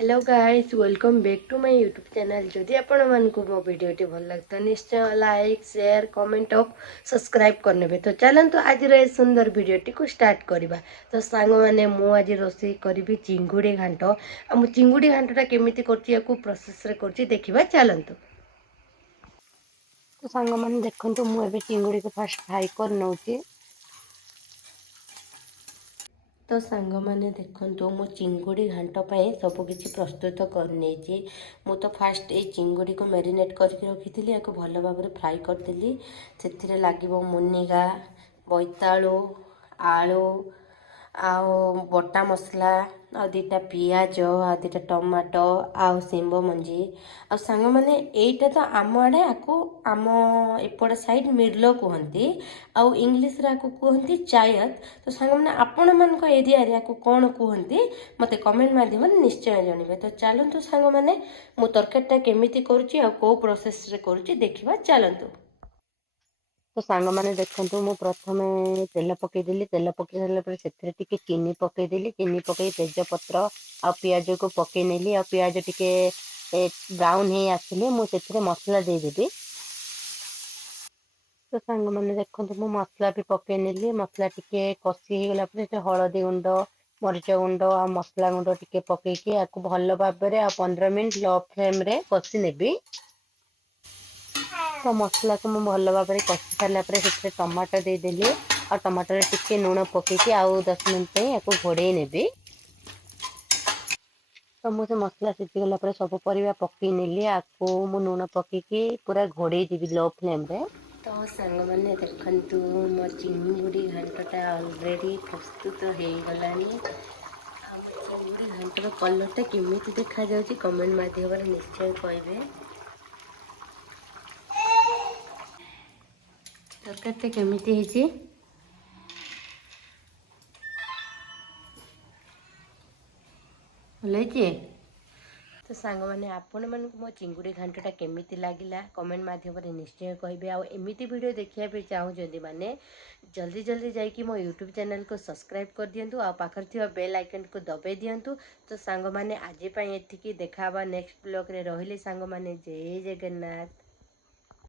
Hello guys welcome back to my YouTube channel जदि आपण मानकु मो वीडियोटी भल लगता निश्चय लाइक शेयर कमेंट और सब्सक्राइब करने तो चलतु आज सुंदर वीडियोटी को स्टार्ट करवा। तो सांग मैंने मु आज रोषे करी चिंगुड़ी घांट आ चिंगुड़ी घांटा केमी कर प्रोसेस कर देखा चलतु। तो सांग मैंने देखु मुझे चिंगुड़ी को फास्ट फ्राई कर नौची। तो सांग मैंने देखु मो चिंगुड़ी घांट सबकि प्रस्तुत कर मु तो फास्ट ये चिंगुड़ी को मैरिनेट करके रखी या भल भाव फ्राए करी से लगे मुनिगा बोईतालु आलू आउ बटा मसला आ दुटा पियाज आ दुटा टमाटो आउ शिंब मंजी आ सांग मैंने यहीटा तो आम आड़े आपको आम एपट साइड मिर्लो कहती आउ इंग्लीश कहती चायत। तो सांग मैंने आपण मान एरिया को कौन कहती मत कमेंट मध्यम निश्चय जानवे। तो चलतु सांग मैंने मु तरकारीटा केमिति करुच्ची आ को प्रोसेस रे करुच्ची देखिबा चलतु। तो सांग मैंने देखु मु प्रथम तेल पकईदेली तेल पकई सारा पर से चीनी पकईदेली चीनी पकई तेजपत्र आ पियाज को पकई नेली आ पियाज टिके ब्राउन हो आसिले मुझे मसला देदेवी। तो सांग मैंने देखु मु मसला भी पकई नेली मसला टिके कषि हो गला हलदी गुंड मरीच गुंड आ मसला गुंड टिके पकईकी आपको भल भाव 15 मिनट लो फ्लेम रे कषि नेबी। तो मसला को मुझे भल भाव में कषि सारापर टमाटो देदेली आ टमाटर टिके लुण पकईकी आउ 10 मिनट या घोड़े नेबी। तो मुझे मसला सीझीगला सब परिवा पकई नेली आपको मु लुण पकईकी पूरा घोड़े देवी लो फ्लेम रे। तो सांग मैंने देखु मो चिंगुड़ी घांटा ऑलरेडी प्रस्तुत हो गलानी। चिंगुड़ी घांटर कलरटा केमिति देखा जाउची कमेंट माध्यम निश्चय कहबे। तरकारीटा केमिति ହେଇଛି ଭଲ ହେଇଛି। तो सांग मैंने आपण मानक मो चिंगुड़ी घांटा केमिति लागिला कमेंट माध्यम निश्चय कहबे। आ एमिति वीडियो देखिया पे चाहूँगी माने जल्दी जल्दी जाइए मो यूट्यूब चैनल को सब्सक्राइब कर दिंतु आ पाखर थिबा बेल आइकन को दबाई दिंतु। तो सांग मैंने आज एतिकी देखा नेक्स्ट ब्लॉग रे रहिले सांग मैंने जय जगन्नाथ।